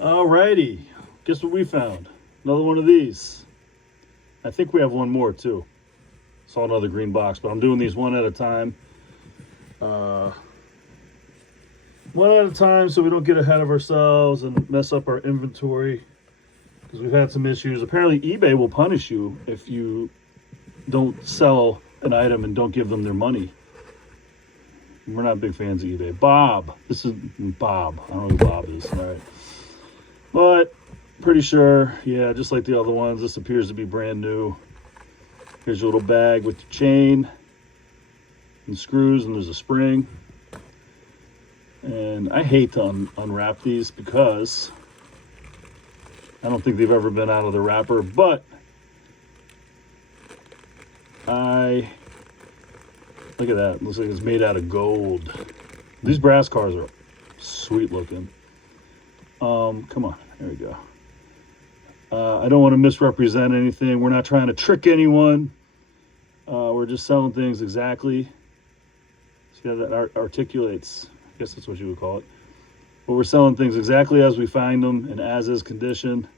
Alrighty, guess what we found? Another one of these. I think we have one more too. Saw another green box, but I'm doing these one at a time. One at a time so we don't get ahead of ourselves and mess up our inventory, because we've had some issues. Apparently eBay will punish you if you don't sell an item and don't give them their money. We're not big fans of eBay. Bob. This is Bob. I don't know who Bob is. All right. But pretty sure, yeah, just like the other ones, this appears to be brand new. Here's your little bag with the chain and screws, and there's a spring. And I hate to unwrap these because I don't think they've ever been out of the wrapper, but look at that. It looks like it's made out of gold. These brass cars are sweet looking. Come on, there we go. I don't want to misrepresent anything. We're not trying to trick anyone. We're just selling things exactly. See how that articulates? I guess that's what you would call it. But we're selling things exactly as we find them and as is condition.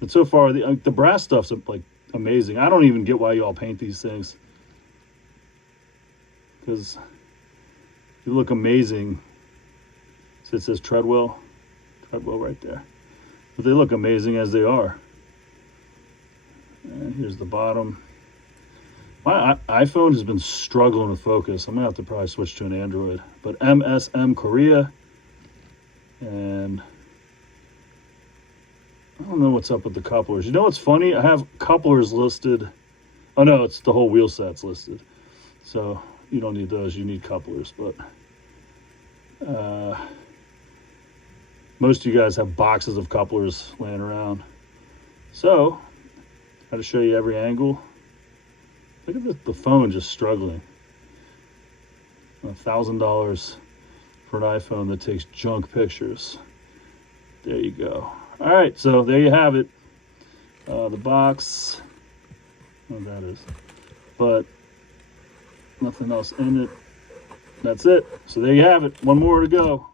But so far, the brass stuff's like amazing. I don't even get why you all paint these things, because you look amazing. So it says Treadwell right there. But they look amazing as they are. And here's the bottom. My iPhone has been struggling with focus. I'm gonna have to probably switch to an Android. But MSM Korea, and I don't know what's up with the couplers. You know what's funny? I have couplers listed. Oh no, it's the whole wheel set's listed. So you don't need those, you need couplers. But most of you guys have boxes of couplers laying around. So I had to show you every angle. Look at the phone just struggling. $1,000 for an iPhone that takes junk pictures. There you go. All right, so there you have it. The box, oh, that is, but nothing else in it. That's it. So there you have it. One more to go.